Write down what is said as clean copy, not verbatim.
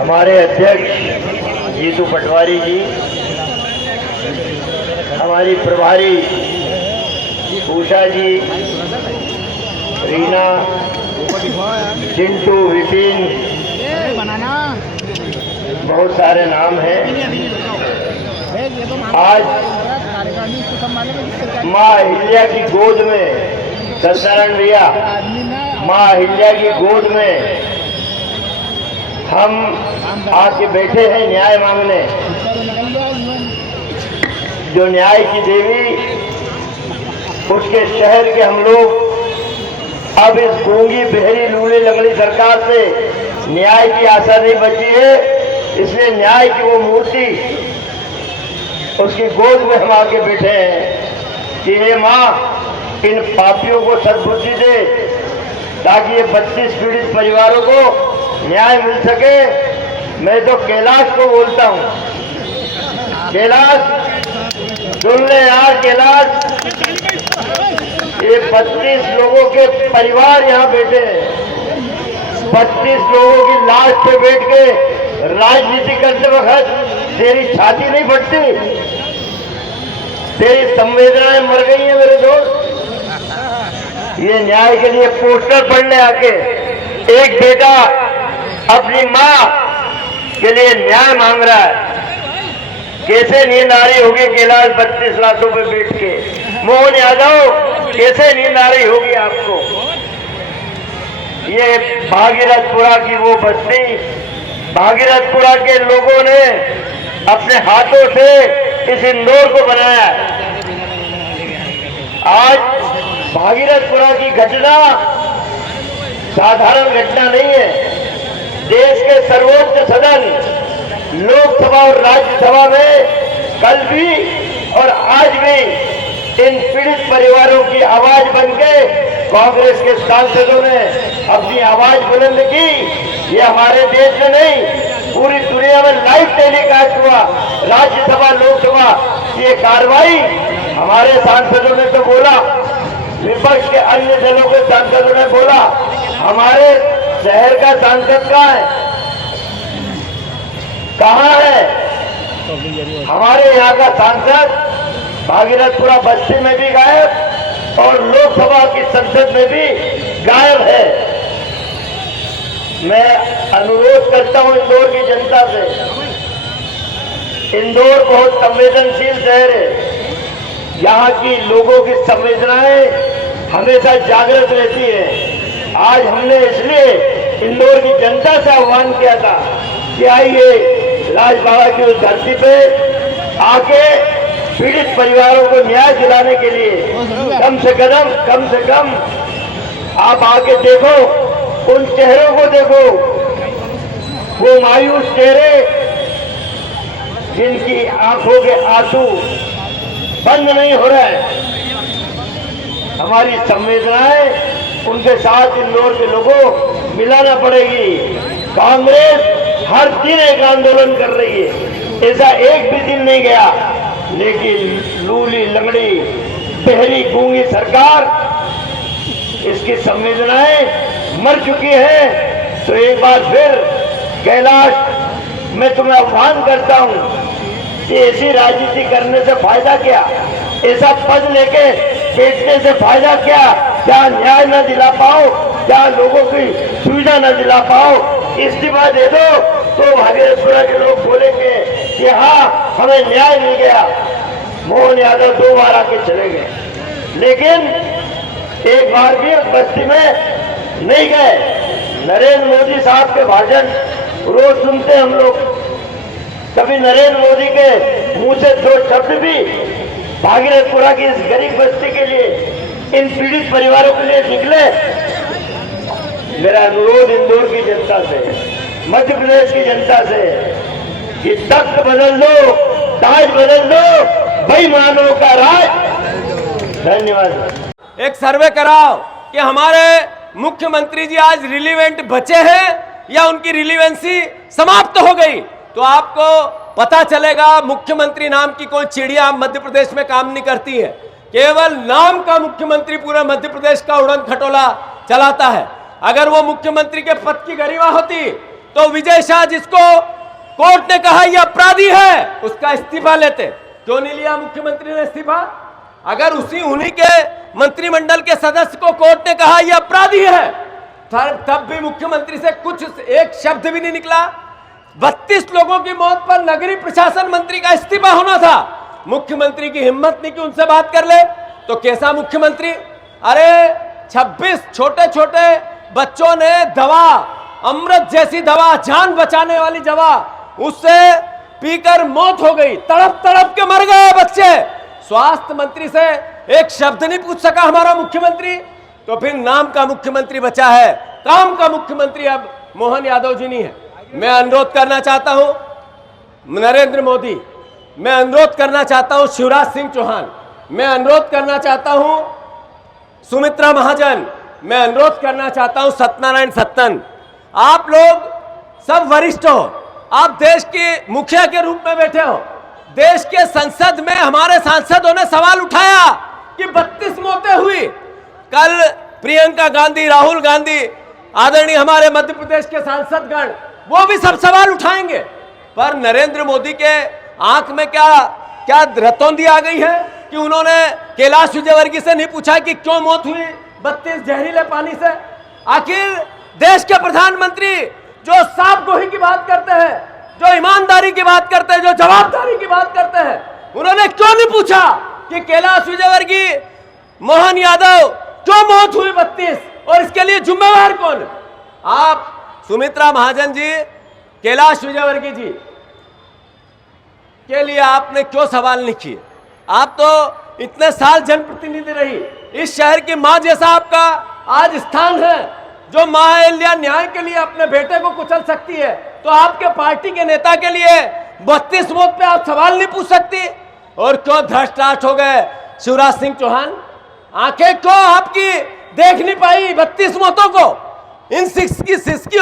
हमारे अध्यक्ष जीतू पटवारी जी, हमारी प्रभारी उषा जी, रीना, चिंटू, विपिन, बहुत सारे नाम हैं। आज माँ अहिल्या की गोद में, सत्यनारायण भैया, माँ अहिल्या की गोद में हम आके बैठे हैं न्याय मांगने। जो न्याय की देवी, उसके शहर के हम लोग अब इस गूंगी बहरी लूली लंगड़ी सरकार से न्याय की आशा नहीं बची है। इसलिए न्याय की वो मूर्ति, उसकी गोद में हम आके बैठे हैं कि हे माँ, इन पापियों को सद्बुद्धि दे ताकि ये 32 पीड़ित परिवारों को न्याय मिल सके। मैं तो कैलाश को बोलता हूँ, कैलाश सुन ले यार, कैलाश, ये 32 लोगों के परिवार यहाँ बैठे हैं। 32 लोगों की लाश पे बैठ के राजनीति करते वक्त तेरी छाती नहीं फटती? तेरी संवेदनाएं मर गई हैं मेरे दोस्त। ये न्याय के लिए पोस्टर पढ़ने आके एक बेटा अपनी माँ के लिए न्याय मांग रहा है। कैसे नींद आ रही होगी कैलाश 32 लाशों पे बैठ के? मोहन यादव, कैसे नींद आ रही होगी आपको? ये भागीरथपुरा की वो बस्ती, भागीरथपुरा के लोगों ने अपने हाथों से इस इंदौर को बनाया। आज भागीरथपुरा की घटना साधारण घटना नहीं है। देश के सर्वोच्च सदन लोकसभा और राज्यसभा में कल भी और आज भी इन पीड़ित परिवारों की आवाज बनके कांग्रेस के सांसदों ने अपनी आवाज बुलंद की। ये हमारे देश में नहीं, पूरी दुनिया में लाइव टेलीकास्ट हुआ राज्यसभा लोकसभा की ये कार्रवाई। हमारे सांसदों ने तो बोला, विपक्ष के अन्य दलों के सांसदों ने बोला। हमारे शहर का सांसद कहाँ है? हमारे यहाँ का सांसद भागीरथपुरा बस्ती में भी गायब और लोकसभा की संसद में भी गायब है। मैं अनुरोध करता हूँ इंदौर की जनता से, इंदौर बहुत संवेदनशील शहर है। यहाँ की लोगों की संवेदनाएं हमेशा जागृत रहती है। आज हमने इसलिए इंदौर की जनता से आह्वान किया था कि आइए लाज बाबा की उस धरती पे आके पीड़ित परिवारों को न्याय दिलाने के लिए कम से कम आप आके देखो, उन चेहरों को देखो, वो मायूस चेहरे जिनकी आंखों के आंसू बंद नहीं हो रहे। हमारी संवेदनाएं उनके साथ इंदौर के लोगों मिलाना पड़ेगी। कांग्रेस हर दिन एक आंदोलन कर रही है, ऐसा एक भी दिन नहीं गया, लेकिन लूली लंगड़ी बहरी गूंगी सरकार, इसकी संवेदनाएं मर चुकी है। तो एक बार फिर कैलाश, मैं तुम्हें आह्वान करता हूं कि ऐसी राजनीति करने से फायदा क्या? ऐसा पद लेके बैठने से फायदा क्या? क्या न्याय न दिला पाओ, क्या लोगों की सुविधा न दिला पाओ? इस्तीफा दे दो तो भागीरथपुरा के लोग बोलेंगे कि हाँ, हमें न्याय मिल गया। मोहन यादव 2 बार आके चले गए, लेकिन एक बार भी उस बस्ती में नहीं गए। नरेंद्र मोदी साहब के भाषण रोज सुनते हम लोग, कभी नरेंद्र मोदी के मुंह से 2 शब्द भी भागीरथपुरा की इस गरीब बस्ती के लिए, इन पीड़ित परिवारों के लिए निकले? मेरा अनुरोध इंदौर की जनता से, मध्य प्रदेश की जनता से कि तख्त बदल दो, ताज बदल दो, बेईमानों का राज। धन्यवाद। एक सर्वे कराओ कि हमारे मुख्यमंत्री जी आज रिलीवेंट बचे हैं या उनकी रिलीवेंसी समाप्त हो गई, तो आपको पता चलेगा मुख्यमंत्री नाम की कोई चिड़िया मध्य प्रदेश में काम नहीं करती है। केवल नाम का मुख्यमंत्री पूरा मध्य प्रदेश का उड़न खटोला चलाता है। अगर वो मुख्यमंत्री के पद की गरिमा होती तो विजय शाह, जिसको कोर्ट ने कहा यह अपराधी है, उसका इस्तीफा लेते। क्यों नहीं लिया मुख्यमंत्री ने इस्तीफा? अगर उन्हीं के मंत्रिमंडल के सदस्य को कोर्ट ने कहा यह अपराधी है, तब भी मुख्यमंत्री से कुछ एक शब्द भी नहीं निकला। 32 लोगों की मौत पर नगरीय प्रशासन मंत्री का इस्तीफा होना था, मुख्यमंत्री की हिम्मत नहीं कि उनसे बात कर ले। तो कैसा मुख्यमंत्री? अरे 26 छोटे छोटे बच्चों ने दवा, अमृत जैसी दवा, जान बचाने वाली दवा, उससे पीकर मौत हो गई, तड़प तड़प के मर गए बच्चे। स्वास्थ्य मंत्री से एक शब्द नहीं पूछ सका हमारा मुख्यमंत्री। तो फिर नाम का मुख्यमंत्री बचा है, काम का मुख्यमंत्री अब मोहन यादव जी नहीं है। मैं अनुरोध करना चाहता हूं नरेंद्र मोदी, मैं अनुरोध करना चाहता हूं शिवराज सिंह चौहान, मैं अनुरोध करना चाहता हूं सुमित्रा महाजन, मैं अनुरोध करना चाहता हूं सत्यनारायण सत्तन, आप लोग सब वरिष्ठ हो, आप देश के मुखिया के रूप में बैठे हो। देश के संसद में हमारे सांसदों ने सवाल उठाया कि 32 मौतें हुई। कल प्रियंका गांधी, राहुल गांधी, आदरणीय हमारे मध्य प्रदेश के सांसदगण, वो भी सब सवाल उठाएंगे। पर नरेंद्र मोदी के आंख में क्या रतौंधी आ गई है कि उन्होंने कैलाश विजयवर्गीय से नहीं पूछा कि क्यों मौत हुई 32 जहरीले पानी से। आखिर देश के प्रधानमंत्री जो साफ गोही की बात करते हैं, जो ईमानदारी की बात करते हैं, जो जवाबदारी की बात करते हैं, उन्होंने क्यों नहीं पूछा कि कैलाश विजयवर्गीय, मोहन यादव क्यों मौत हुई 32 और इसके लिए जिम्मेवार कौन? आप सुमित्रा महाजन जी, कैलाश विजयवर्गीय जी के लिए आपने क्यों सवाल नहीं किए? आप तो इतने साल जनप्रतिनिधि रही, इस शहर की मां जैसा आपका आज स्थान है, जो मां अहिल्या न्याय के लिए अपने बेटे को कुचल सकती है, तो आपके पार्टी के नेता के लिए 32 मौत पे आप सवाल नहीं पूछ सकती? और क्यों धृष्टराष्ट्र हो गए शिवराज सिंह चौहान? आंखें क्यों आपकी देख नहीं पाई 32 मौतों को? इन सिक्स की